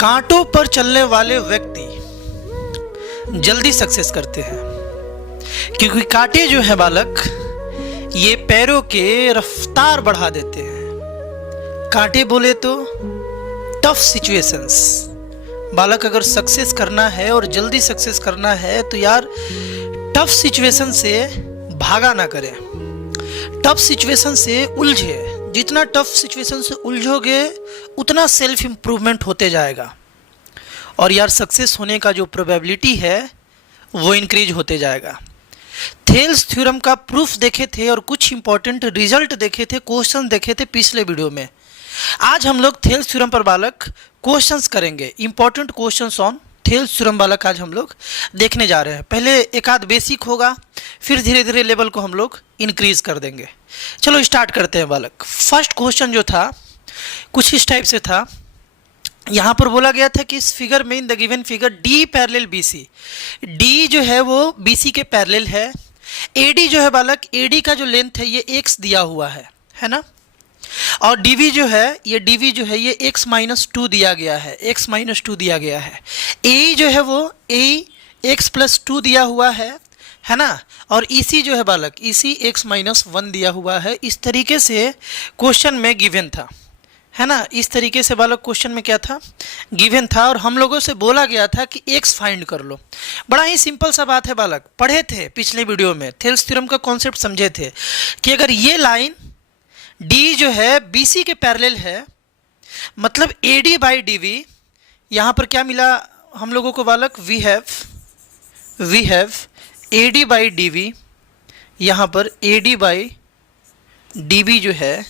कांटों पर चलने वाले व्यक्ति जल्दी सक्सेस करते हैं क्योंकि कांटे जो है बालक, ये पैरों के रफ्तार बढ़ा देते हैं। कांटे बोले तो टफ सिचुएशंस। बालक अगर सक्सेस करना है और जल्दी सक्सेस करना है तो यार टफ सिचुएशन से भागा ना करें, टफ सिचुएशन से उलझे। जितना टफ सिचुएशन से उलझोगे उतना सेल्फ इम्प्रूवमेंट होते जाएगा और यार सक्सेस होने का जो प्रोबेबिलिटी है वो इंक्रीज होते जाएगा। थेल्स थ्योरम का प्रूफ देखे थे और कुछ इंपॉर्टेंट रिजल्ट देखे थे, क्वेश्चन देखे थे पिछले वीडियो में। आज हम लोग थेल्स थ्योरम पर बालक क्वेश्चंस करेंगे, important questions on Thales theorem बालक आज हम लोग देखने जा रहे हैं। पहले एक आध बेसिक होगा, फिर धीरे धीरे लेवल को हम लोग इंक्रीज कर देंगे। चलो स्टार्ट करते हैं बालक। फर्स्ट क्वेश्चन जो था कुछ इस टाइप से था। यहाँ पर बोला गया था कि इस फिगर में, in the given figure, D parallel BC, D जो है वो बीसी के पैरेलल है। एडी जो है बालक, एडी का जो लेंथ है ये एक्स दिया हुआ है ना, और डीवी जो है, ये डीवी जो है ये x माइनस 2 दिया गया है, x माइनस 2 दिया गया है। ए जो है वो ए x प्लस 2 दिया हुआ है ना, और EC जो है बालक, EC x माइनस 1 दिया हुआ है। इस तरीके से क्वेश्चन में गिवन था, है ना। इस तरीके से बालक क्वेश्चन में क्या था, गिवन था, और हम लोगों से बोला गया था कि x फाइंड कर लो। बड़ा ही सिंपल सा बात है बालक, पढ़े थे पिछले वीडियो में, थेल्स थ्योरम का कॉन्सेप्ट समझे थे कि अगर ये लाइन D जो है BC के पैरेलल है, मतलब AD बाई DV, यहाँ पर क्या मिला हम लोगों को बालक, we have AD by DV, यहाँ पर AD बाई DV जो है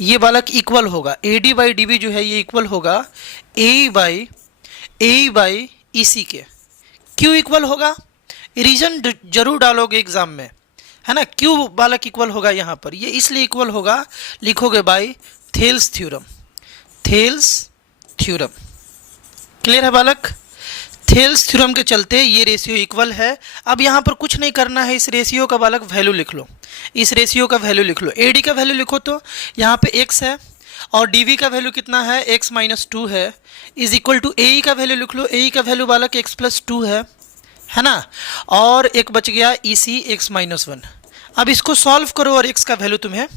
ये बालक इक्वल होगा, AD बाई DV जो है ये इक्वल होगा AE बाई EC के। क्यों इक्वल होगा, रीजन जरूर डालोगे एग्जाम में, है ना। क्यों बालक इक्वल होगा यहाँ पर, ये इसलिए इक्वल होगा, लिखोगे by Thales theorem, Thales theorem. Clear है बालक, थेल्स थ्योरम के चलते ये रेशियो इक्वल है। अब यहाँ पर कुछ नहीं करना है, इस रेशियो का बालक वैल्यू लिख लो, इस रेशियो का वैल्यू लिख लो। एडी का वैल्यू लिखो तो यहाँ पे x है और डीवी का वैल्यू कितना है, x माइनस 2 है, इज इक्वल टू ए का वैल्यू लिख लो। ए का वैल्यू बालक x प्लस 2 है ना, और एक बच गया EC x माइनस 1। अब इसको सॉल्व करो और x का वैल्यू तुम्हें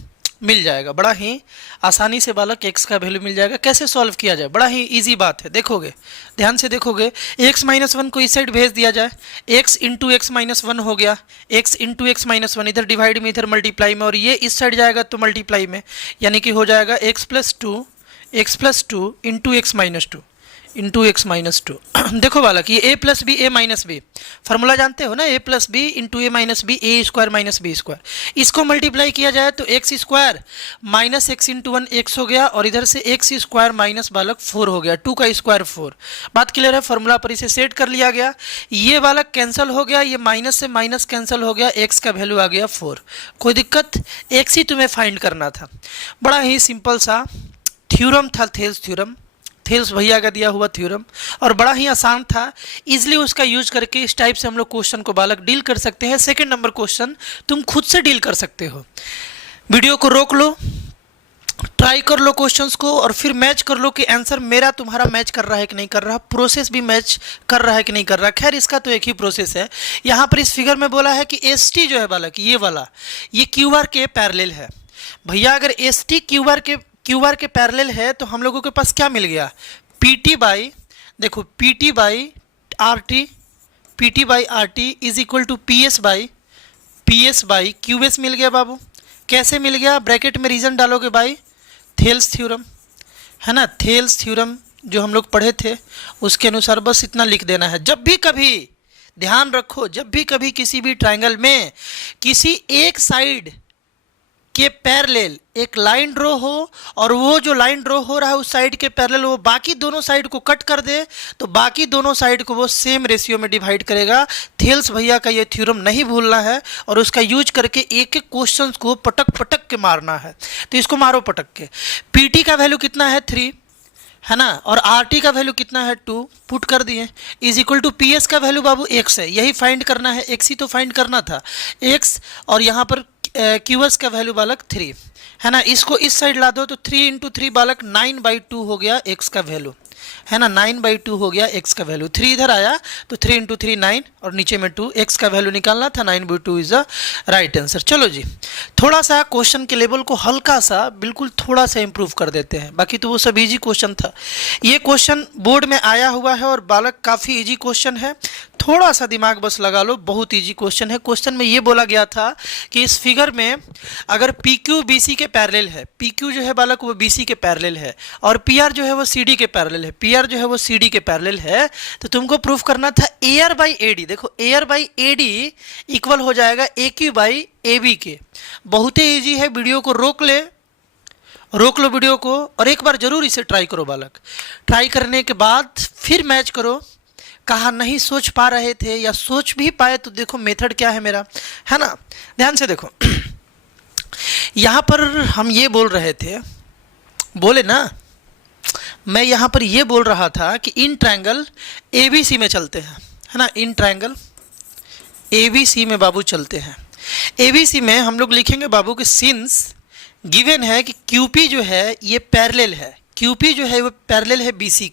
मिल जाएगा। बड़ा ही आसानी से बालक x का वैल्यू मिल जाएगा। कैसे सॉल्व किया जाए, बड़ा ही इजी बात है, देखोगे ध्यान से देखोगे। x माइनस 1 को इस साइड भेज दिया जाए, x इंटू एक्स माइनस 1 हो गया, x इंटू एक्स माइनस 1, इधर डिवाइड में इधर मल्टीप्लाई में, और ये इस साइड जाएगा तो मल्टीप्लाई में, यानी कि हो जाएगा x plus 2 into x minus 2 into x minus 2। देखो बालक, ये a plus B, A minus B, formula जानते हो ना, a plus B into A minus B, A square minus B square. इसको मल्टीप्लाई किया जाए तो x square minus x into 1 x हो गया, और इधर से एक्स स्क्वायर माइनस बालक 4 हो गया, 2 का स्क्वायर 4। बात क्लियर है, फार्मूला पर इसे सेट कर लिया गया। ये बालक कैंसिल हो गया, ये माइनस से माइनस कैंसिल हो गया, एक्स का वैल्यू आ गया 4। कोई दिक्कत, एक्स ही तुम्हें फाइंड करना था। बड़ा ही सिंपल सा थ्योरम था थेल्स थ्योरम, थेल्स भैया का दिया हुआ थ्योरम, और बड़ा ही आसान था। इजीली उसका यूज करके इस टाइप से हम लोग क्वेश्चन को बालक डील कर सकते हैं। सेकंड नंबर क्वेश्चन तुम खुद से डील कर सकते हो। वीडियो को रोक लो, ट्राई कर लो क्वेश्चंस को, और फिर मैच कर लो कि आंसर मेरा तुम्हारा मैच कर रहा है कि नहीं कर रहा, प्रोसेस भी मैच कर रहा है कि नहीं कर रहा। खैर इसका तो एक ही प्रोसेस है। यहाँ पर इस फिगर में बोला है कि ST जो है बालक, ये वाला, ये QR के पैरेलल है। भैया अगर ST QR के पैरेलल है तो हम लोगों के पास क्या मिल गया, PT बाई, देखो PT by RT is equal to PS by QS मिल गया बाबू। कैसे मिल गया, ब्रैकेट में रीजन डालोगे बाई थेल्स थ्योरम, है ना। थेल्स थ्योरम जो हम लोग पढ़े थे उसके अनुसार बस इतना लिख देना है। जब भी कभी ध्यान रखो, जब भी कभी किसी भी ट्रायंगल में किसी एक साइड के पैरेलल एक लाइन ड्रॉ हो, और वो जो लाइन ड्रॉ हो रहा है उस साइड के पैरेलल वो बाकी दोनों साइड को कट कर दे, तो बाकी दोनों साइड को वो सेम रेशियो में डिवाइड करेगा। थेल्स भैया का ये थ्योरम नहीं भूलना है, और उसका यूज करके एक एक क्वेश्चन को पटक पटक के मारना है। तो इसको मारो पटक के। PT का वैल्यू कितना है 3, है ना, और RT का वैल्यू कितना है 2, पुट कर दिए, इज इक्वल टू PS का वैल्यू बाबू x है, यही फाइंड करना है, x ही तो फाइंड करना था, x, और यहाँ पर QS का वैल्यू बालक 3, है ना। इसको इस साइड ला दो तो 3 इंटू 3 बालक 9/2 हो गया x का वैल्यू, है ना, 9/2 हो गया x का वैल्यू। 3 इधर आया तो 3 × 3 9 और नीचे में 2, x का वैल्यू निकालना था, 9/2 इज द राइट आंसर। चलो जी, थोड़ा सा क्वेश्चन के लेवल को हल्का सा बिल्कुल थोड़ा सा इंप्रूव कर देते हैं, बाकी तो वो सब इजी क्वेश्चन था। ये क्वेश्चन बोर्ड में आया हुआ है और बालक काफ़ी इजी क्वेश्चन है, थोड़ा सा दिमाग बस लगा लो, बहुत इजी क्वेश्चन है। क्वेश्चन में ये बोला गया था कि इस फिगर में अगर PQ BC के पैरेलल है, PQ जो है बालक वो BC के पैरेलल है और PR जो है वो CD के पैरेलल है, PR जो है वो CD के पैरेलल है, तो तुमको प्रूफ करना था AR/AD। देखो AR/AD इक्वल हो जाएगा AQ/AB के। बहुत ही ईजी है, वीडियो को रोक लो वीडियो को और एक बार जरूर इसे ट्राई करो बालक। ट्राई करने के बाद फिर मैच करो, कहा नहीं सोच पा रहे थे या सोच भी पाए तो देखो मेथड क्या है मेरा, है ना। ध्यान से देखो यहाँ पर हम ये बोल रहे थे, बोले ना, मैं यहाँ पर ये बोल रहा था कि इन ट्रायंगल ABC में चलते हैं, है ना, इन ट्रायंगल ABC में बाबू चलते हैं। ABC में हम लोग लिखेंगे बाबू कि सिंस गिवन है कि QP जो है ये पैरेलल है, QP जो है वो पैरेलल है BC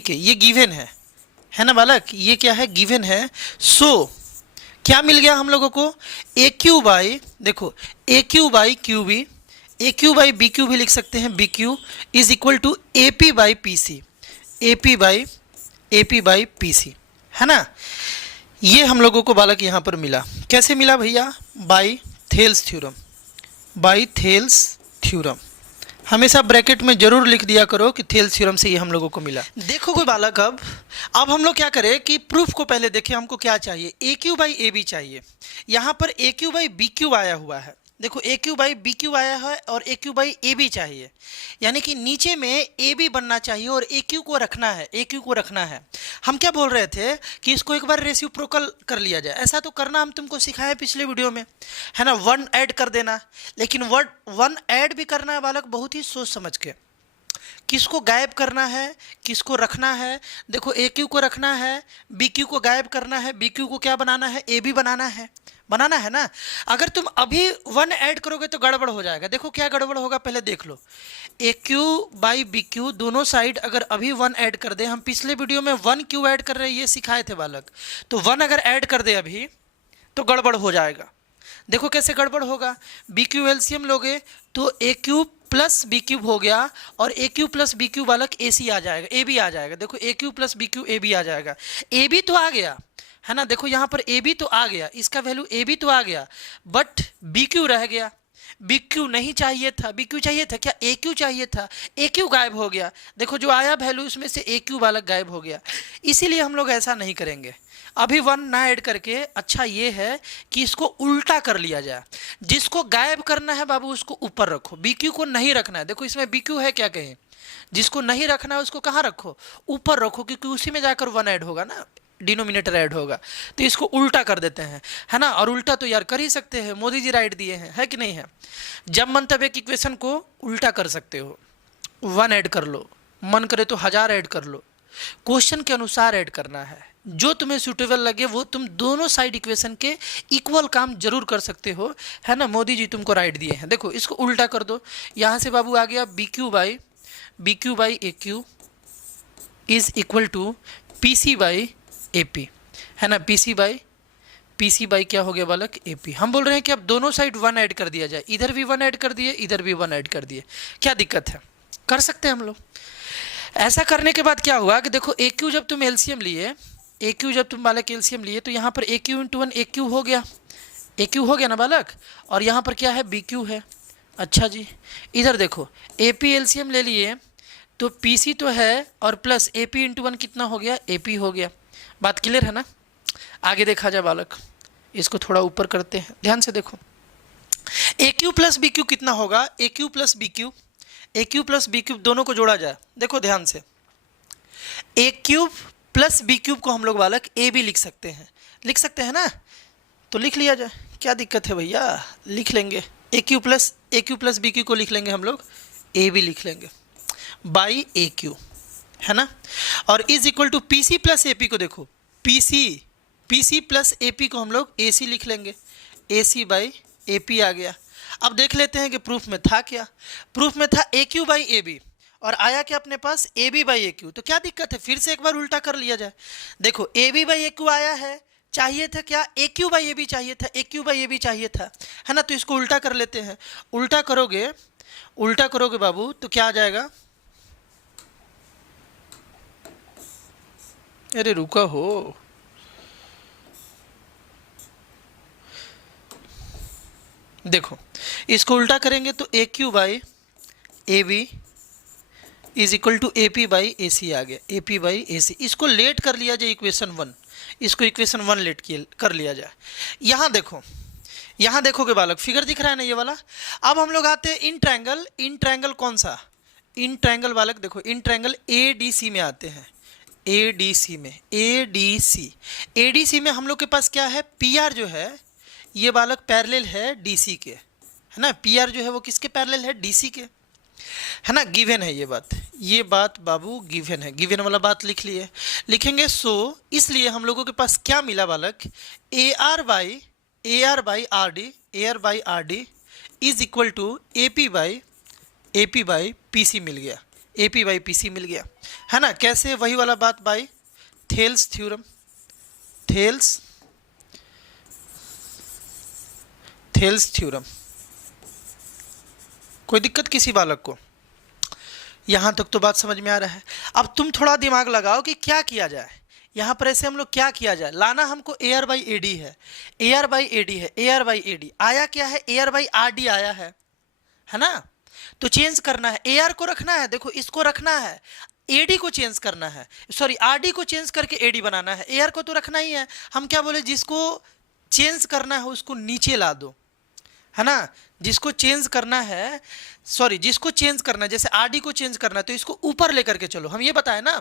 के, ये गिवन है ना बालक, ये क्या है, गिवन है। सो क्या मिल गया हम लोगों को, AQ/ देखो AQ/QB, AQ/BQ भी लिख सकते हैं, BQ is equal to AP/PC, AP/PC, है ना। ये हम लोगों को बालक यहाँ पर मिला, कैसे मिला भैया, बाई थेल्स थ्योरम। हमेशा ब्रैकेट में जरूर लिख दिया करो कि थेल्स थ्योरम से ये हम लोगों को मिला। देखो कोई बालक, अब हम लोग क्या करें कि प्रूफ को पहले देखें, हमको क्या चाहिए, AQ/AB चाहिए। यहाँ पर AQ/BQ आया हुआ है, देखो AQ/BQ आया है और AQ/AB चाहिए, यानी कि नीचे में AB बनना चाहिए और AQ को रखना है। हम क्या बोल रहे थे कि इसको एक बार रेसिप्रोकल कर लिया जाए, ऐसा तो करना हम तुमको सिखाए पिछले वीडियो में, है ना, 1 ऐड कर देना। लेकिन 1 ऐड भी करना है बालक बहुत ही सोच समझ के, किसको गायब करना है, किसको रखना है। देखो AQ को रखना है, BQ को गायब करना है, BQ को क्या बनाना है, AB बनाना है ना। अगर तुम अभी 1 ऐड करोगे तो गड़बड़ हो जाएगा। देखो क्या गड़बड़ होगा पहले देख लो, AQ/BQ दोनों साइड अगर अभी 1 ऐड कर दे, हम पिछले वीडियो में 1 क्यों ऐड कर रहे हैं ये सिखाए थे बालक, तो 1 अगर ऐड कर दे अभी तो गड़बड़ हो जाएगा। देखो कैसे गड़बड़ होगा, BQ एलसीएम लोगे तो AQ+BQ हो गया और AQ+BQ बालक AB आ जाएगा। देखो AQ+BQ AB आ जाएगा, AB तो आ गया है ना, देखो यहाँ पर AB तो आ गया, इसका वैल्यू AB तो आ गया, बट BQ रह गया। BQ नहीं चाहिए था, BQ चाहिए था क्या, AQ चाहिए था, AQ गायब हो गया। देखो जो आया वैल्यू उसमें से AQ बालक गायब हो गया, इसीलिए हम लोग ऐसा नहीं करेंगे। अभी 1 ना ऐड करके अच्छा ये है कि इसको उल्टा कर लिया जाए, जिसको गायब करना है बाबू उसको ऊपर रखो, BQ को नहीं रखना है। देखो इसमें BQ है क्या कहें, जिसको नहीं रखना है उसको कहाँ रखो, ऊपर रखो, क्योंकि उसी में जाकर 1 ऐड होगा ना, डिनोमिनेटर ऐड होगा। तो इसको उल्टा कर देते हैं, है ना, और उल्टा तो यार कर ही सकते हैं, मोदी जी राइट दिए हैं, है कि नहीं है। जब मन तब एक इक्वेशन को उल्टा कर सकते हो, 1 ऐड कर लो, मन करे तो 1000 ऐड कर लो, क्वेश्चन के अनुसार ऐड करना है, जो तुम्हें सूटेबल लगे वो तुम दोनों साइड इक्वेशन के इक्वल काम जरूर कर सकते हो, है ना। मोदी जी तुमको राइट दिए हैं। देखो इसको उल्टा कर दो, यहाँ से बाबू आ गया BQ/AQ is equal to PC/AP, है ना, PC क्या हो गया बालक, AP। हम बोल रहे हैं कि अब दोनों साइड 1 ऐड कर दिया जाए, इधर भी 1 ऐड कर दिए, इधर भी 1 ऐड कर दिए, क्या दिक्कत है, कर सकते हैं हम लोग। ऐसा करने के बाद क्या हुआ कि देखो AQ जब तुम एलसीएम लिए, AQ जब तुम बालक एलसीएम लिए तो यहाँ पर AQ × 1 AQ हो गया, AQ हो गया ना बालक, और यहाँ पर क्या है, BQ है। अच्छा जी, इधर देखो AP एलसीएम ले लिए तो PC तो है और प्लस AP × 1 कितना हो गया, AP हो गया। बात क्लियर है ना। आगे देखा जाए बालक, इसको थोड़ा ऊपर करते हैं, ध्यान से देखो AQ+BQ कितना होगा, AQ+BQ दोनों को जोड़ा जाए, देखो ध्यान से, AQ+BQ को हम लोग बालक AB लिख सकते हैं ना, तो लिख लिया जाए, क्या दिक्कत है भैया, लिख लेंगे। AQ+BQ को लिख लेंगे हम लोग, AB लिख लेंगे बाई AQ, है ना, और इज इक्वल टू PC+AP को देखो, PC+AP को हम लोग AC लिख लेंगे, AC/AP आ गया। अब देख लेते हैं कि प्रूफ में था क्या, प्रूफ में था AQ/AB और आया क्या अपने पास A B by A Q, तो क्या दिक्कत है, फिर से एक बार उल्टा कर लिया जाए। देखो A B by A Q आया है, चाहिए था क्या A Q by A B चाहिए था, A Q by A B चाहिए था, है ना। तो इसको उल्टा कर लेते हैं, उल्टा करोगे बाबू तो क्या आ जाएगा, अरे रुका हो, देखो इसको उल्टा करेंगे तो A Q by A B is equal to A P by A C आ गया, ए पी बाई ए सी। इसको लेट कर लिया जाए इक्वेशन 1, इसको इक्वेशन 1 लेट कर लिया जाए। यहाँ देखो, यहाँ देखोगे बालक, फिगर दिख रहा है ना ये वाला। अब हम लोग आते हैं इन ट्रायंगल कौन सा, इन ट्रायंगल बालक देखो, इन ट्रायंगल ए डी सी में आते हैं, ए डी सी में, ए डी सी में हम लोग के पास क्या है, पी आर जो है ये बालक पैरेलल है डी सी के, है ना। पी आर जो है वो किसके पैरेलल है, डी सी के, है ना। गिवन है ये बात बाबू गिवन है, गिवन वाला बात लिखेंगे। सो इसलिए हम लोगों के पास क्या मिला बालक, A R by R D is equal to A P by P C मिल गया, A P by P C मिल गया, है ना। कैसे, वही वाला बात by Thales theorem, Thales theorem. कोई दिक्कत किसी बालक को, यहाँ तक तो बात समझ में आ रहा है। अब तुम थोड़ा दिमाग लगाओ कि क्या किया जाए, यहाँ पर ऐसे हम लोग क्या किया जाए। लाना हमको A R by A D है, A R by A D है, A R by A D आया क्या है, A R by R D आया है ना। तो चेंज करना है, ए आर को रखना है, देखो इसको रखना है, ए डी को चेंज करना है, सॉरी आर डी को चेंज करके ए डी बनाना है, ए आर को तो रखना ही है। हम क्या बोले, जिसको चेंज करना है उसको नीचे ला दो, है ना। जिसको चेंज करना है, जिसको चेंज करना है, जैसे आर डी को चेंज करना है तो इसको ऊपर लेकर के चलो, हम ये बताए ना।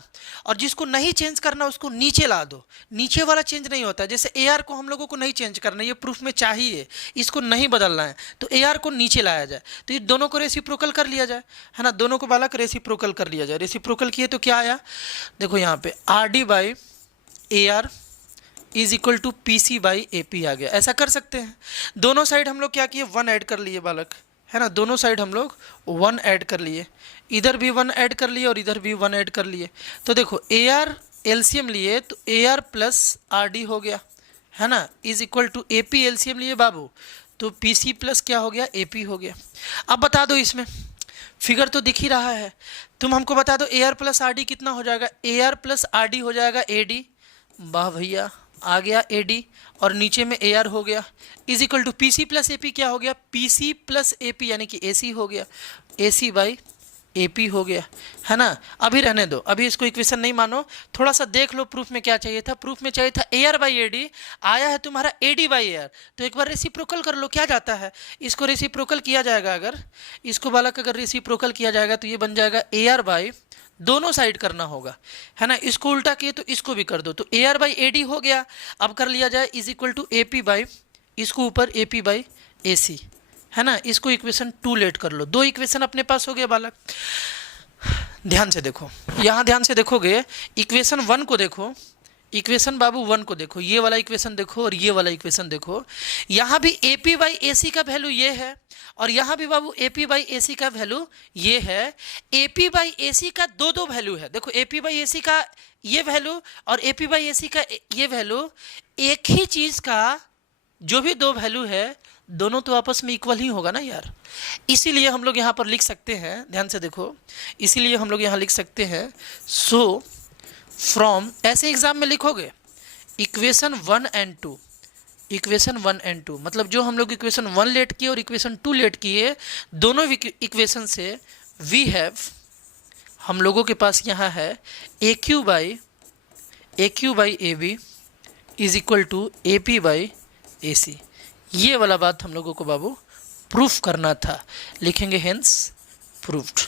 और जिसको नहीं चेंज करना उसको नीचे ला दो, नीचे वाला चेंज नहीं होता। जैसे ए आर को हम लोगों को नहीं चेंज करना, ये प्रूफ में चाहिए, इसको नहीं बदलना है, तो ए आर को नीचे लाया जाए, तो ये दोनों को रेसिप्रोकल कर लिया जाए, है ना। दोनों को बालक रेसिप्रोकल कर लिया जाए, रेसिप्रोकल किए तो क्या आया, देखो यहाँ पे R D by A R is equal to P C by A P आ गया। ऐसा कर सकते हैं, दोनों साइड हम लोग क्या किए, 1 ऐड कर लिए बालक, है ना। दोनों साइड हम लोग 1 ऐड कर लिए, इधर भी 1 ऐड कर लिए और इधर भी 1 ऐड कर लिए। तो देखो ए आर एलसीएम लिए तो A R plus R D हो गया, है ना, is equal to A P LCM लिए बाबू तो पी सी प्लस क्या हो गया, ए पी हो गया। अब बता दो, इसमें फिगर तो दिख ही रहा है, तुम हमको बता दो ए आर प्लस आर डी कितना हो जाएगा, ए आर प्लस आर डी हो जाएगा ए डी, वाह भैया आ गया ए डी, और नीचे में ए आर हो गया, is equal to P C plus A P क्या हो गया, P C plus A P यानी कि ए सी हो गया, ए सी बाई ए पी हो गया, है ना। अभी रहने दो, अभी इसको इक्वेशन नहीं मानो, थोड़ा सा देख लो प्रूफ में क्या चाहिए था। प्रूफ में चाहिए था ए आर बाई ए डी, आया है तुम्हारा A D by A are, तो एक बार रेसिप्रोकल कर लो, क्या जाता है। इसको रेसिप्रोकल किया जाएगा, अगर इसको बालक अगर रेसिप्रोकल किया जाएगा तो ये बन जाएगा ए आर बाई, दोनों साइड करना होगा, है ना। इसको उल्टा किए तो इसको भी कर दो, तो A R by A D हो गया। अब कर लिया जाए is equal to A P by, इसको ऊपर ए पी बाई ए सी, है ना। इसको इक्वेशन 2 लेट कर लो, 2 इक्वेशन अपने पास हो गया बालक। ध्यान से देखो, यहाँ ध्यान से देखोगे, इक्वेशन 1 को देखो, इक्वेशन बाबू 1 को देखो, ये वाला इक्वेशन देखो और ये वाला इक्वेशन देखो। यहाँ भी ए पी बाई ए सी का वैल्यू ये है और यहाँ भी बाबू ए पी बाई ए सी का वैल्यू ये है। ए पी बाई ए सी का दो वैल्यू है, देखो ए पी बाई ए सी का ये वैल्यू और ए पी बाई ए सी का ये वैल्यू, एक ही चीज़ का जो भी 2 वैल्यू है दोनों तो आपस में इक्वल ही होगा ना यार। इसीलिए हम लोग यहाँ पर लिख सकते हैं, ध्यान से देखो, इसीलिए हम लोग यहाँ लिख सकते हैं सो फ्रॉम, ऐसे एग्जाम में लिखोगे इक्वेशन 1 एंड 2, इक्वेशन 1 एंड 2 मतलब जो हम लोग इक्वेशन 1 लेट किए और इक्वेशन 2 लेट किए, दोनों इक्वेशन से वी हैव, हम लोगों के पास यहाँ है A Q by A B is equal to A P by A C. ये वाला बात हम लोगों को बाबू प्रूफ करना था, लिखेंगे हेंस प्रूफ्ड,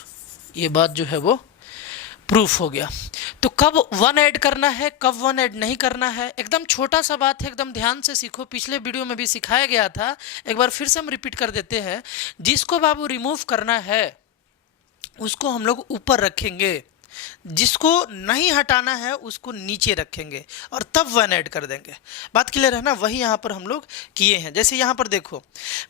ये बात जो है वो प्रूफ हो गया। तो कब 1 ऐड करना है, कब 1 ऐड नहीं करना है, एकदम छोटा सा बात है, एकदम ध्यान से सीखो, पिछले वीडियो में भी सिखाया गया था, एक बार फिर से हम रिपीट कर देते हैं। जिसको बाबू रिमूव करना है उसको हम लोग ऊपर रखेंगे, जिसको नहीं हटाना है उसको नीचे रखेंगे और तब 1 ऐड कर देंगे। बात क्लियर है ना, वही यहाँ पर हम लोग किए हैं। जैसे यहाँ पर देखो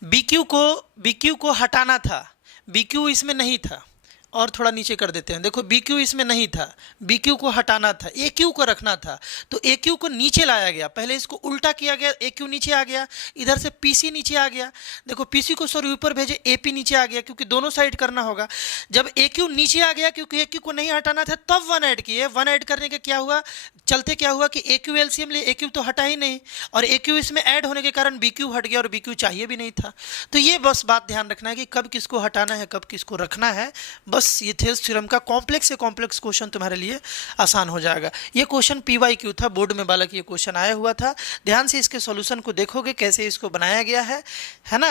BQ को हटाना था, BQ इसमें नहीं था, और थोड़ा नीचे कर देते हैं। देखो बी क्यू इसमें नहीं था, बी क्यू को हटाना था, ए क्यू को रखना था, तो ए क्यू को नीचे लाया गया, पहले इसको उल्टा किया गया, ए क्यू नीचे आ गया, इधर से पी सी नीचे आ गया। देखो पी सी को सॉरी ऊपर भेजे, ए पी नीचे आ गया, क्योंकि दोनों साइड करना होगा। जब ए क्यू नीचे आ गया, क्योंकि ए क्यू को नहीं हटाना था, तब वन ऐड किए। वन ऐड करने के क्या हुआ, चलते क्या हुआ कि ए क्यू एलसीएम ले, ए क्यू तो हटा ही नहीं, और ए क्यू इसमें ऐड होने के कारण बी क्यू हट गया, और बी क्यू चाहिए भी नहीं था। तो ये बस बात ध्यान रखना है कि कब किसको हटाना है, कब किसको रखना है। बस ये थेल्स थ्योरम का कॉम्प्लेक्स से कॉम्प्लेक्स क्वेश्चन तुम्हारे लिए आसान हो जाएगा। ये क्वेश्चन पीवाईक्यू था, बोर्ड में बालक ये क्वेश्चन आया हुआ था। ध्यान से इसके सॉल्यूशन को देखोगे कैसे इसको बनाया गया है ना,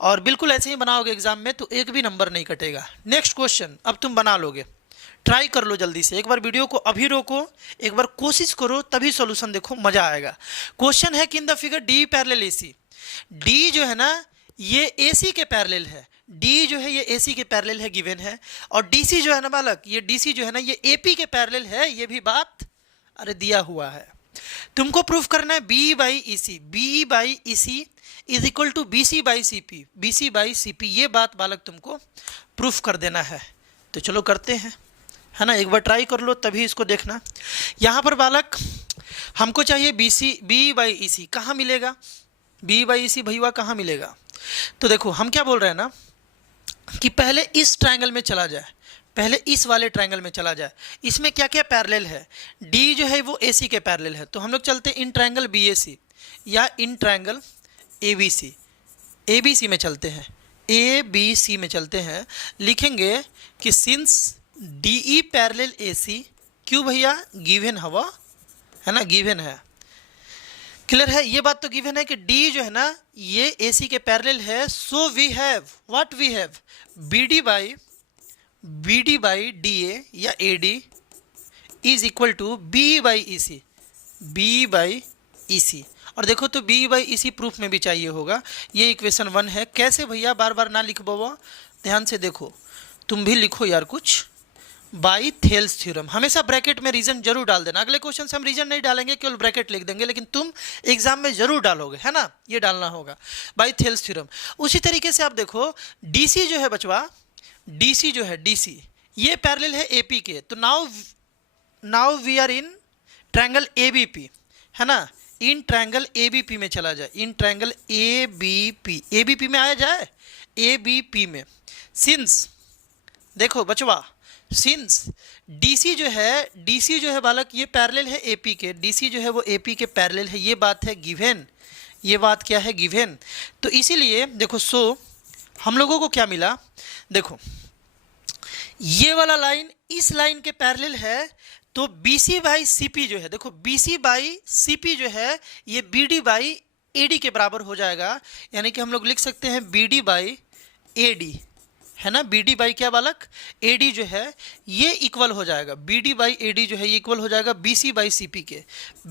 और बिल्कुल ऐसे ही बनाओगे एग्जाम में तो एक भी नंबर नहीं कटेगा। नेक्स्ट क्वेश्चन अब तुम बना लोगे, ट्राई कर लो जल्दी से। एक बार वीडियो को अभी रोको, एक बार कोशिश करो, तभी सॉल्यूशन देखो, मजा आएगा। क्वेश्चन है कि in the figure D parallel AC, D जो है ना ये एसी के पैरेलल है, डी जो है ये एसी के पैरेलल है, गिवन है। और डीसी जो है ना बालक, ये डीसी जो है ना ये एपी के पैरेलल है, ये भी बात अरे दिया हुआ है। तुमको प्रूफ करना है B by E C, B by E C is equal to B C by C P, B C by C P, ये बात बालक तुमको प्रूफ कर देना है। तो चलो करते हैं, है ना, एक बार ट्राई कर लो तभी इसको देखना। यहाँ पर बालक हमको चाहिए बी बाई ई सी, कहाँ मिलेगा बी बाई ई सी भैया, कहाँ मिलेगा। तो देखो हम क्या बोल रहे हैं ना कि पहले इस ट्रायंगल में चला जाए, पहले इस वाले ट्रायंगल में चला जाए। इसमें क्या क्या पैरेलल है, डी जो है वो एसी के पैरेलल है, तो हम लोग चलते हैं in triangle B A C या in triangle A B C, A B C में चलते हैं, ए बी सी में चलते हैं। लिखेंगे कि since D E parallel A C, क्यों भैया गिवन हवा है ना, गिवन है, क्लियर है, ये बात तो गिवन है कि डी जो है ना ये एसी के पैरेलल है। So we have what, we have B D by D A या A D is equal to B by E C, B by E C. और देखो तो B by E C proof में भी चाहिए होगा, ये इक्वेशन 1 है। कैसे भैया, बार बार ना लिखो, ध्यान से देखो, तुम भी लिखो यार कुछ, बाई थेल्स थ्योरम, हमेशा ब्रैकेट में रीजन जरूर डाल देना। अगले क्वेश्चन से हम रीजन नहीं डालेंगे, केवल ब्रैकेट लिख देंगे, लेकिन तुम एग्जाम में जरूर डालोगे, है ना, ये डालना होगा बाई थेल्स थ्योरम। उसी तरीके से आप देखो डीसी जो है बचवा, डीसी जो है डीसी ये पैरेलल है एपी के, तो now we are in triangle ABP, है ना, इन ट्रायंगल एबीपी में चला जाए, इन ट्रायंगल एबीपी, एबीपी में आया जाए, एबीपी में। सिंस देखो बचवा, सिंस डीसी जो है बालक ये पैरेलल है एपी के, डीसी जो है वो एपी के पैरेलल है, ये बात है गिवन, ये बात क्या है गिवन। तो इसीलिए देखो सो हम लोगों को क्या मिला, देखो ये वाला लाइन इस लाइन के पैरेलल है, तो BC बाई CP जो है, देखो BC बाई CP जो है ये BD बाई AD के बराबर हो जाएगा, यानी कि हम लोग लिख सकते हैं BD बाई AD, है ना, BD बाई क्या बालक AD जो है ये इक्वल हो जाएगा, BD बाई AD जो है ये इक्वल हो जाएगा BC बाई CP के,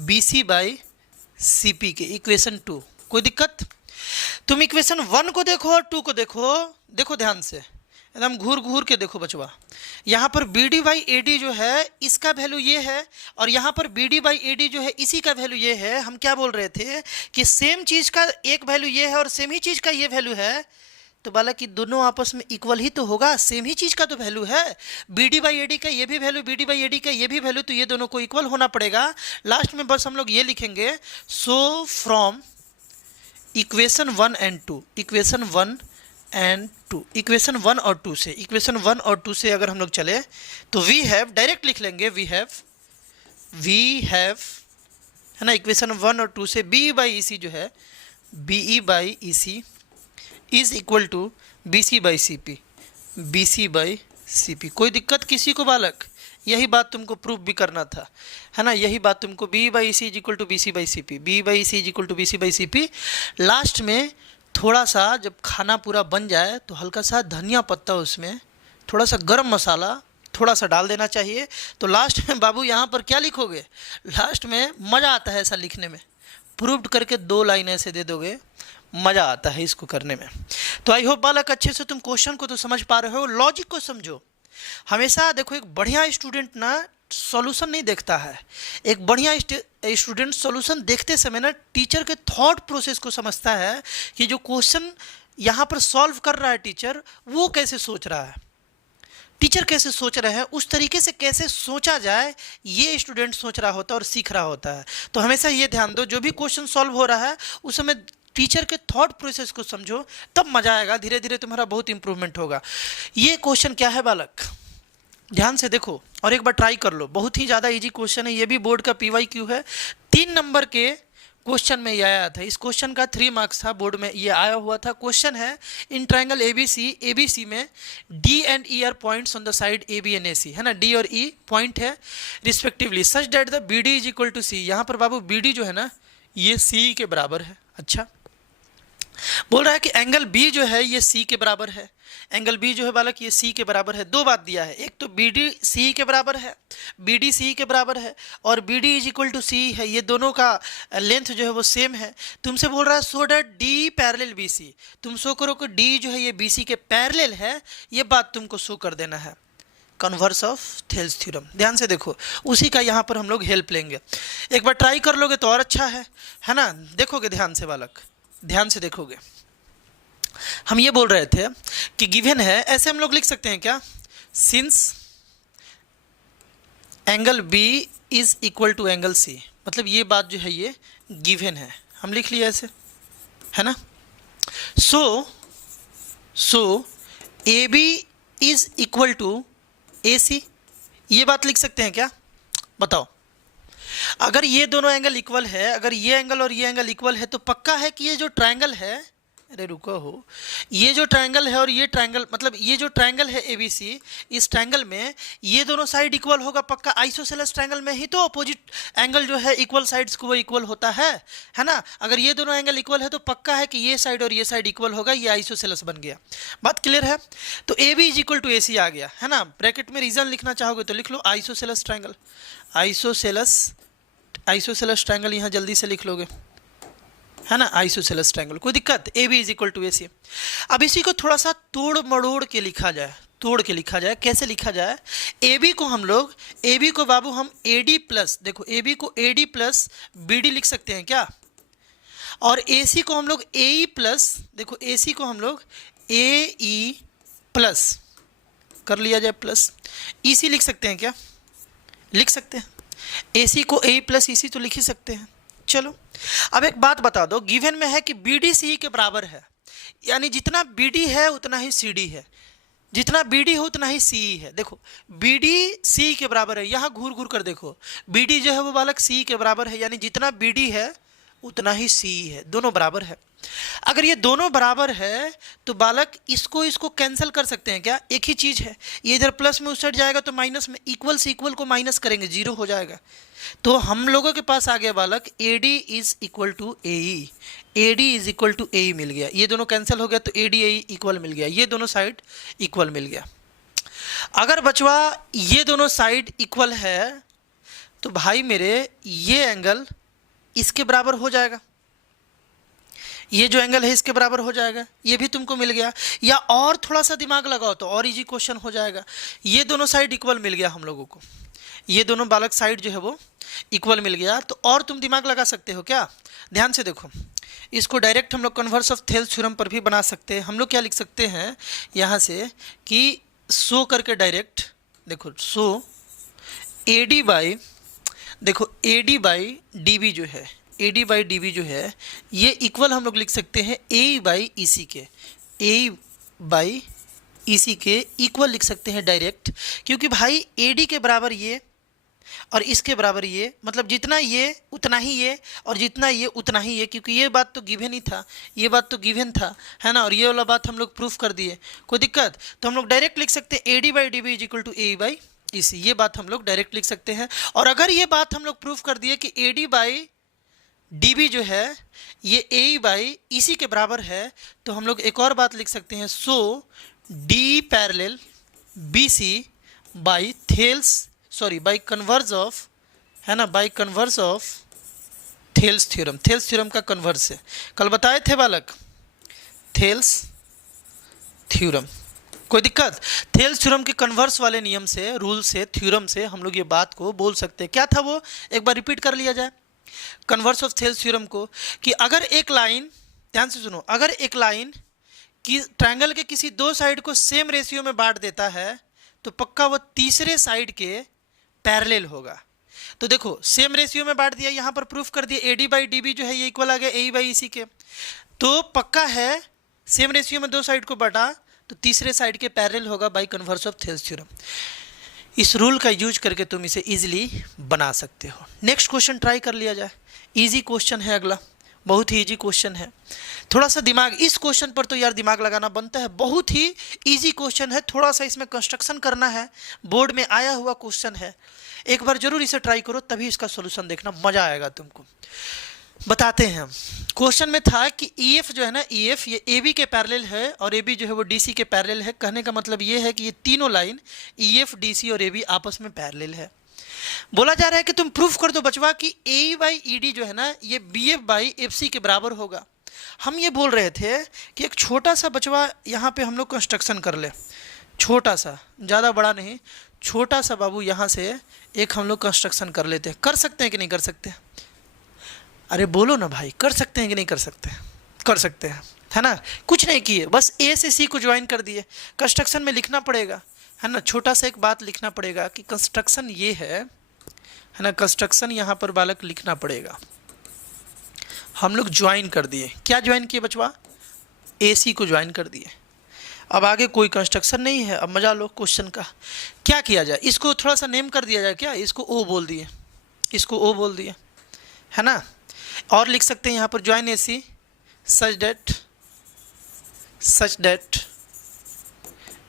BC बाई CP के, इक्वेशन 2। कोई दिक्कत, तुम इक्वेशन 1 को देखो और 2 को देखो, देखो ध्यान से एकदम घूर घूर के देखो बचवा। यहाँ पर BD बाई AD जो है इसका वैल्यू ये है, और यहाँ पर BD बाई AD जो है इसी का वैल्यू ये है। हम क्या बोल रहे थे कि सेम चीज़ का एक वैल्यू ये है और सेम ही चीज़ का ये वैल्यू है, तो बालक कि दोनों आपस में इक्वल ही तो होगा, सेम ही चीज़ का तो वैल्यू है। BD बाई AD का ये भी वैल्यू, BD बाई AD का ये भी वैल्यू, तो ये दोनों को इक्वल होना पड़ेगा। लास्ट में बस हम लोग ये लिखेंगे, so from equation 1 and 2, equation 1 and 2, equation 1 और 2 से, इक्वेशन 1 और 2 से अगर हम लोग चले तो वी हैव डायरेक्ट लिख लेंगे, वी हैव है ना, इक्वेशन 1 और 2 से बी बाई ई सी जो है BE by E C is equal to BC by CP, BC by CP। कोई दिक्कत किसी को बालक, यही बात तुमको प्रूफ भी करना था, है ना, यही बात तुमको B by C is equal to BC by CP, B by C is equal to BC by CP। Last में थोड़ा सा जब खाना पूरा बन जाए तो हल्का सा धनिया पत्ता, उसमें थोड़ा सा गरम मसाला थोड़ा सा डाल देना चाहिए। तो लास्ट में बाबू यहाँ पर क्या लिखोगे, लास्ट में मज़ा आता है ऐसा लिखने में, प्रूव्ड करके 2 लाइन ऐसे दे दोगे, मज़ा आता है इसको करने में। तो आई होप बालक अच्छे से तुम क्वेश्चन को तो समझ पा रहे हो, लॉजिक को समझो। हमेशा देखो एक बढ़िया स्टूडेंट ना सॉल्यूशन नहीं देखता है, एक बढ़िया स्टूडेंट सॉल्यूशन देखते समय ना टीचर के थॉट प्रोसेस को समझता है कि जो क्वेश्चन यहाँ पर सॉल्व कर रहा है टीचर वो कैसे सोच रहा है। टीचर कैसे सोच रहे हैं उस तरीके से कैसे सोचा जाए, ये स्टूडेंट सोच रहा होता है और सीख रहा होता है। तो हमेशा ये ध्यान दो, जो भी क्वेश्चन सॉल्व हो रहा है उस समय टीचर के थॉट प्रोसेस को समझो, तब मजा आएगा, धीरे धीरे तुम्हारा बहुत इंप्रूवमेंट होगा। ये क्वेश्चन क्या है बालक, ध्यान से देखो और एक बार ट्राई कर लो, बहुत ही ज़्यादा इजी क्वेश्चन है, ये भी बोर्ड का PYQ है। 3 नंबर के क्वेश्चन में ये आया था, इस क्वेश्चन का 3 मार्क्स था, बोर्ड में ये आया हुआ था। क्वेश्चन है इन ट्रायंगल ABC में D and E are points on the side AB and AC, है ना, D और E पॉइंट है respectively, such that the BD is equal to C। यहाँ पर बाबू BD जो है ना ये C के बराबर है। अच्छा, बोल रहा है कि एंगल B जो है ये C के बराबर है, एंगल B जो है बालक ये C के बराबर है। दो बात दिया है, एक तो BD C के बराबर है, BD C के बराबर है, और BD is equal to C है, ये दोनों का लेंथ जो है वो सेम है। तुमसे बोल रहा है so that D parallel BC, तुम शो करो कि D जो है ये BC के पैरेलल है, ये बात तुमको शो कर देना है, कन्वर्स ऑफ थेल्स थ्योरम। ध्यान से देखो, उसी का यहाँ पर हम लोग हेल्प लेंगे। एक बार ट्राई कर लोगे तो और अच्छा है ना। देखोगे ध्यान से बालक, ध्यान से देखोगे, हम ये बोल रहे थे कि गिवन है, ऐसे हम लोग लिख सकते हैं क्या, since angle B is equal to angle C, मतलब ये बात जो है ये गिवन है, हम लिख लिया ऐसे, है ना। So AB is equal to AC, ये बात लिख सकते हैं क्या, बताओ। अगर ये दोनों एंगल इक्वल है, अगर ये एंगल और ये एंगल इक्वल है, तो पक्का है कि ये जो ट्रायंगल है, अरे रुको हो, ये जो ट्रायंगल है और ये ट्रायंगल, मतलब ये जो ट्रायंगल है ABC, इस ट्रायंगल में ये दोनों साइड इक्वल होगा पक्का। आइसोसेलेस ट्रायंगल में ही तो अपोजिट एंगल जो है इक्वल साइड्स को वो इक्वल होता है ना। अगर ये दोनों एंगल इक्वल है तो पक्का है कि ये साइड और ये साइड इक्वल होगा, ये आइसोसेलेस बन गया। बात क्लियर है। तो AB is equal to AC आ गया, है ना। ब्रैकेट में रीजन लिखना चाहोगे तो लिख लो आइसोसेलेस ट्रायंगल, आइसोसेलेस ट्रायंगल यहाँ जल्दी से लिख लोगे, है ना, आइसोसेलेस ट्रायंगल, कोई दिक्कत। AB is equal to AC। अब इसी को थोड़ा सा तोड़ मड़ोड़ के लिखा जाए, तोड़ के लिखा जाए, कैसे लिखा जाए। AB को बाबू हम AD प्लस, देखो AB को AD प्लस BD लिख सकते हैं क्या, और AC को हम लोग AE प्लस, देखो AC को हम लोग AE प्लस कर लिया जाए, प्लस EC लिख सकते हैं क्या, लिख सकते हैं। AC को AE प्लस EC तो लिख ही सकते हैं। चलो अब एक बात बता दो, गिवन में है कि BD CE के बराबर है, यानी जितना BD है उतना ही CD है, जितना BD है उतना ही CE है। देखो BD CE के बराबर है, यहाँ घूर घूर कर देखो, BD जो है वो बालक CE के बराबर है, यानी जितना BD है उतना ही CE है, दोनों बराबर है। अगर ये दोनों बराबर है तो बालक इसको कैंसिल कर सकते हैं क्या, एक ही चीज है, ये इधर प्लस में उस साइड जाएगा तो माइनस में, इक्वल से इक्वल को माइनस करेंगे, जीरो हो जाएगा। तो हम लोगों के पास आ गया बालक AD is equal to AE, AD is equal to AE मिल गया, ये दोनों कैंसिल हो गया तो AD AE इक्वल मिल गया, ये दोनों साइड इक्वल मिल गया। अगर बचवा ये दोनों साइड इक्वल है तो भाई मेरे ये एंगल इसके बराबर हो जाएगा, ये जो एंगल है इसके बराबर हो जाएगा, ये भी तुमको मिल गया। या और थोड़ा सा दिमाग लगाओ तो और इजी क्वेश्चन हो जाएगा। ये दोनों साइड इक्वल मिल गया हम लोगों को, ये दोनों बालक साइड जो है वो इक्वल मिल गया, तो और तुम दिमाग लगा सकते हो क्या। ध्यान से देखो, इसको डायरेक्ट हम लोग कन्वर्स ऑफ थेल्स थ्योरम पर भी बना सकते हैं। हम लोग क्या लिख सकते हैं यहाँ से कि सो करके डायरेक्ट देखो, सो AD बाई, देखो AD बाई DB जो है, AD बाई DB जो है ये इक्वल हम लोग लिख सकते हैं AE बाई EC के, AE बाई EC के इक्वल लिख सकते हैं डायरेक्ट, क्योंकि भाई AD के बराबर ये और इसके बराबर ये, मतलब जितना ये उतना ही ये और जितना ये उतना ही ये, क्योंकि ये बात तो गिवन ही था, ये बात तो गिवन था, है ना, और ये वाला बात हम लोग प्रूफ कर दिए, कोई दिक्कत। तो हम लोग डायरेक्ट लिख सकते हैं AD by DB is equal to AE by EC, ये बात हम लोग डायरेक्ट लिख सकते हैं। और अगर ये बात हम लोग प्रूफ कर दिए कि AD बाई DB जो है ये AE बाई EC के बराबर है, तो हम लोग एक और बात लिख सकते हैं, सो D parallel BC by Thales, sorry by converse of, है ना, by converse of Thales theorem, Thales theorem का कन्वर्स है, कल बताए थे बालक थेल्स थ्योरम, कोई दिक्कत। थेल्स थ्योरम के कन्वर्स वाले नियम से, रूल से, थ्योरम से हम लोग ये बात को बोल सकते हैं। क्या था वो, एक बार रिपीट कर लिया जाए कन्वर्स ऑफ थेल्स थ्योरम को, कि अगर एक लाइन, ध्यान से सुनो, अगर एक लाइन कि ट्रायंगल के किसी दो साइड को सेम रेशियो में बांट देता है तो पक्का वो तीसरे साइड के पैरेलल होगा। तो देखो सेम रेशियो में बांट दिया, यहाँ पर प्रूफ कर दिया AD बाई DB जो है ये इक्वल आ गया AE बाई EC के। तो पक्का है सेम रेशियो में दो साइड को बांटा तो तीसरे साइड के पैरेलल होगा by converse of Thales theorem. इस रूल का यूज करके तुम इसे इजीली बना सकते हो। नेक्स्ट क्वेश्चन ट्राई कर लिया जाए। इजी क्वेश्चन है अगला, बहुत ही इजी क्वेश्चन है। थोड़ा सा दिमाग इस क्वेश्चन पर तो यार दिमाग लगाना बनता है, बहुत ही इजी क्वेश्चन है। थोड़ा सा इसमें कंस्ट्रक्शन करना है, बोर्ड में आया हुआ क्वेश्चन है। एक बार जरूर इसे ट्राई करो, तभी इसका सोल्यूशन देखना, मजा आएगा तुमको। बताते हैं हम। क्वेश्चन में था कि EF जो है ना, EF ये AB के पैरेलल है और AB जो है वो DC के पैरेलल है। कहने का मतलब ये है कि ये तीनों लाइन EF, DC और AB आपस में पैरेलल है। बोला जा रहा है कि तुम प्रूफ कर दो बचवा कि AE बाई ED जो है ना ये BF बाई FC के बराबर होगा। हम ये बोल रहे थे कि एक छोटा सा बचवा यहाँ पे हम लोग कंस्ट्रक्शन कर ले, छोटा सा, ज़्यादा बड़ा नहीं, छोटा सा बाबू यहाँ से एक हम लोग कंस्ट्रक्शन कर लेते हैं। कर सकते हैं कि नहीं कर सकते? अरे बोलो ना भाई, कर सकते हैं कि नहीं कर सकते? कर सकते हैं, है ना। कुछ नहीं किए, बस A से C को ज्वाइन कर दिए। कंस्ट्रक्शन में लिखना पड़ेगा, है ना, छोटा सा एक बात लिखना पड़ेगा कि कंस्ट्रक्शन ये है ना, कंस्ट्रक्शन यहाँ पर बालक लिखना पड़ेगा। हम लोग ज्वाइन कर दिए, क्या ज्वाइन किए बचवा? AC को ज्वाइन कर दिए। अब आगे कोई कंस्ट्रक्शन नहीं है, अब मजा लो क्वेश्चन का। क्या किया जाए, इसको थोड़ा सा नेम कर दिया जाए क्या? इसको O बोल दिए, इसको O बोल दिए, है ना। और लिख सकते हैं यहाँ पर join AC such that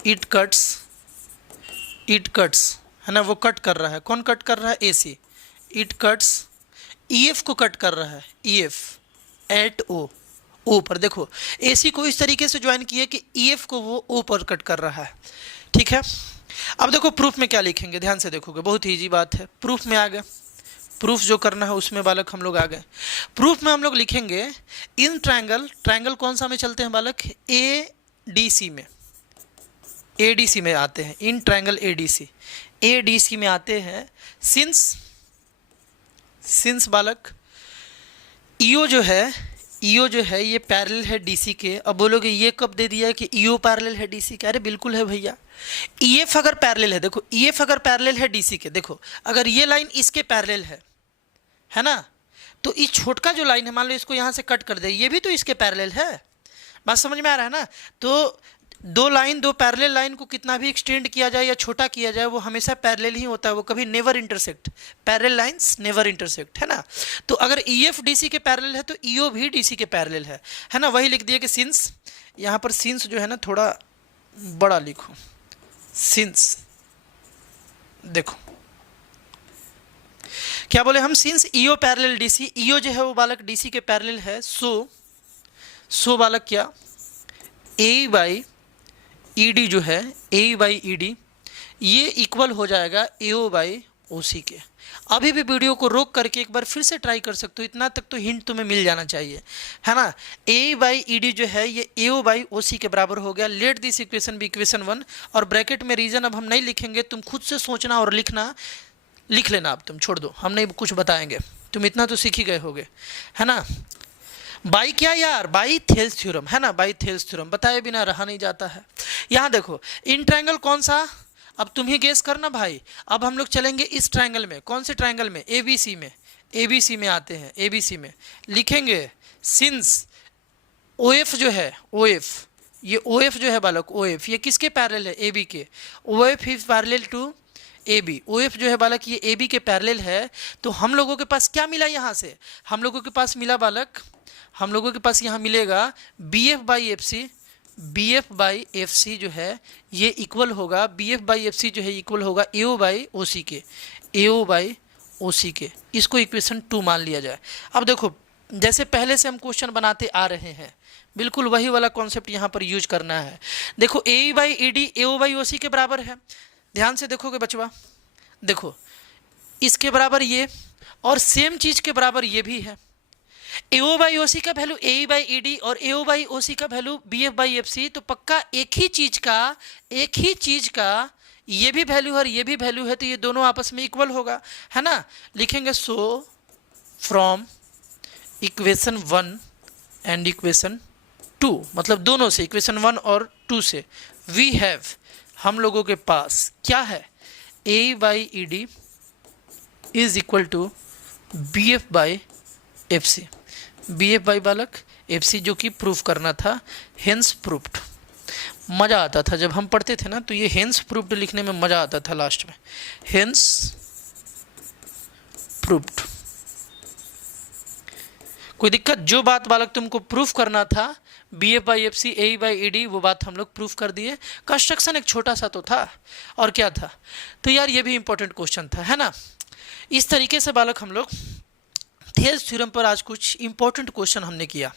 it cuts, है ना, वो कट कर रहा है। कौन कट कर रहा है? AC। इट कट्स EF को कट कर रहा है, EF एट O पर। देखो AC को इस तरीके से ज्वाइन किए कि EF को वो O पर कट कर रहा है, ठीक है। अब देखो प्रूफ में क्या लिखेंगे, ध्यान से देखोगे, बहुत ही ईजी बात है। प्रूफ में आ गए, प्रूफ जो करना है उसमें बालक हम लोग आ गए। प्रूफ में हम लोग लिखेंगे इन ट्रायंगल कौन सा में चलते हैं बालक? ADC में, ADC में आते हैं। इन ट्रायंगल ADC में आते हैं। सिंस बालक EO जो है ये पैरेलल है DC के। अब बोलोगे ये कब दे दिया कि EO पैरेलल है DC के? अरे बिल्कुल है भैया। EF अगर पैरेलल है, देखो EF अगर पैरेलल है DC के, देखो अगर ये लाइन इसके पैरेलल है ना, तो इस छोटका जो लाइन है, मान लो इसको यहाँ से कट कर दे, ये भी तो इसके पैरेलल है। बात समझ में आ रहा है ना। तो दो पैरेलल लाइन को कितना भी एक्सटेंड किया जाए या छोटा किया जाए, वो हमेशा पैरेलल ही होता है, वो कभी never intersect. Parallel lines never intersect, है ना। तो अगर EF DC के पैरेलल है तो EO भी DC के पैरेलल है ना। वही लिख दिया कि सिंस, यहाँ पर सिंस जो है ना थोड़ा बड़ा लिखो, सिंस। देखो क्या बोले हम, since EO parallel DC, EO जो है वो बालक DC के पैरेलल है। सो बालक क्या, AE बाई ED जो है, AE बाई ED ये इक्वल हो जाएगा AO बाई OC के। अभी भी वीडियो को रोक करके एक बार फिर से ट्राई कर सकते हो, इतना तक तो हिंट तुम्हें मिल जाना चाहिए, है ना। AE बाई ED जो है ये AO बाई OC के बराबर हो गया। Let this equation be equation 1, और ब्रैकेट में रीजन अब हम नहीं लिखेंगे, तुम खुद से सोचना और लिखना, लिख लेना। अब तुम छोड़ दो, हम नहीं कुछ बताएंगे, तुम इतना तो सीख ही गए होगे, है ना। बाई क्या यार, बाई थेल्स थ्योरम, है ना, बाई थेल्स थ्योरम बताए बिना रहा नहीं जाता है। यहाँ देखो इन ट्रायंगल कौन सा, अब तुम ही गेस करना भाई। अब हम लोग चलेंगे इस ट्रायंगल में, कौन से ट्रायंगल में? ABC में आते हैं। ABC में लिखेंगे सिंस OF जो है, ये OF जो है बालक, OF ये किसके पैरेलल है? AB के। OF is parallel to AB। OF जो है बालक ये AB के पैरेलल है। तो हम लोगों के पास क्या मिला यहाँ से? हम लोगों के पास मिला बालक, हम लोगों के पास यहाँ मिलेगा BF बाई FC जो है ये इक्वल होगा, BF बाई FC जो है इक्वल होगा AO बाई OC के। इसको इक्वेशन 2 मान लिया जाए। अब देखो जैसे पहले से हम क्वेश्चन बनाते आ रहे हैं, बिल्कुल वही वाला कॉन्सेप्ट यहाँ पर यूज करना है। देखो AE by ED AO by OC के बराबर है। ध्यान से देखोगे बचवा, देखो इसके बराबर ये, और सेम चीज़ के बराबर ये भी है। AO बाई OC का वैल्यू AE बाई ED और AO बाई OC का वैल्यू BF बाई FC। तो पक्का एक ही चीज़ का ये भी वैल्यू है और ये भी वैल्यू है, तो ये दोनों आपस में इक्वल होगा, है ना। लिखेंगे so from equation 1 and equation 2, मतलब दोनों से, इक्वेशन 1 और 2 से, वी हैव हम लोगों के पास क्या है, A by E D is equal to B F by F C. B F by बालक एफ सी जो कि प्रूफ करना था, हेंस प्रूफ्ड। मज़ा आता था जब हम पढ़ते थे ना, तो ये हेंस प्रूफ्ड लिखने में मज़ा आता था लास्ट में, हेंस प्रूफ्ड। कोई दिक्कत? जो बात बालक तुमको प्रूफ करना था, B F by F C A by E D, वो बात हम लोग प्रूफ कर दिए। कंस्ट्रक्शन एक छोटा सा तो था, और क्या था, तो यार ये भी इंपॉर्टेंट क्वेश्चन था, है ना। इस तरीके से बालक हम लोग थेल्स थ्योरम पर आज कुछ इंपॉर्टेंट क्वेश्चन हमने किया।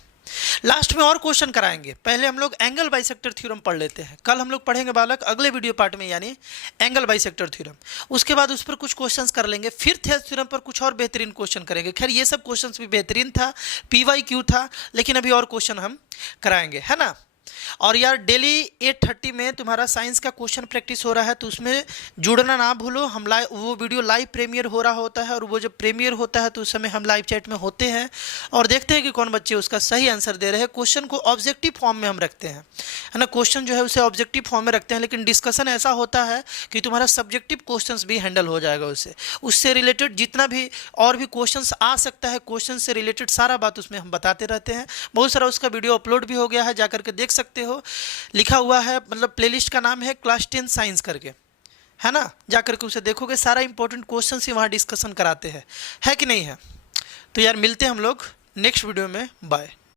लास्ट में और क्वेश्चन कराएंगे, पहले हम लोग एंगल बाइसेक्टर थ्योरम पढ़ लेते हैं। कल हम लोग पढ़ेंगे बालक अगले वीडियो पार्ट में, यानी एंगल बाइसेक्टर थ्योरम। उसके बाद उस पर कुछ क्वेश्चंस कर लेंगे, फिर थेल्स थ्योरम पर कुछ और बेहतरीन क्वेश्चन करेंगे। खैर ये सब क्वेश्चंस भी बेहतरीन था, PYQ था, लेकिन अभी और क्वेश्चन हम कराएंगे, है ना। और यार डेली 8:30 में तुम्हारा साइंस का क्वेश्चन प्रैक्टिस हो रहा है, तो उसमें जुड़ना ना भूलो। हम वो वीडियो लाइव प्रीमियर हो रहा होता है, और वो जब प्रीमियर होता है तो उस समय हम लाइव चैट में होते हैं और देखते हैं कि कौन बच्चे उसका सही आंसर दे रहे हैं। क्वेश्चन को ऑब्जेक्टिव फॉर्म में हम रखते हैं, है ना। क्वेश्चन जो है उसे ऑब्जेक्टिव फॉर्म में रखते हैं, लेकिन डिस्कशन ऐसा होता है कि तुम्हारा सब्जेक्टिव क्वेश्चन भी हैंडल हो जाएगा। उससे रिलेटेड जितना भी और भी क्वेश्चन आ सकता है, क्वेश्चन से रिलेटेड सारा बात उसमें हम बताते रहते हैं। बहुत सारा उसका वीडियो अपलोड भी हो गया है, जाकर के देख सकते हो। लिखा हुआ है, मतलब प्लेलिस्ट का नाम है क्लास 10 साइंस करके, है ना। जाकर के उसे देखोगे, सारा इंपॉर्टेंट क्वेश्चन ही वहाँ डिस्कशन कराते हैं, है कि नहीं है। तो यार मिलते हैं हम लोग नेक्स्ट वीडियो में, बाय।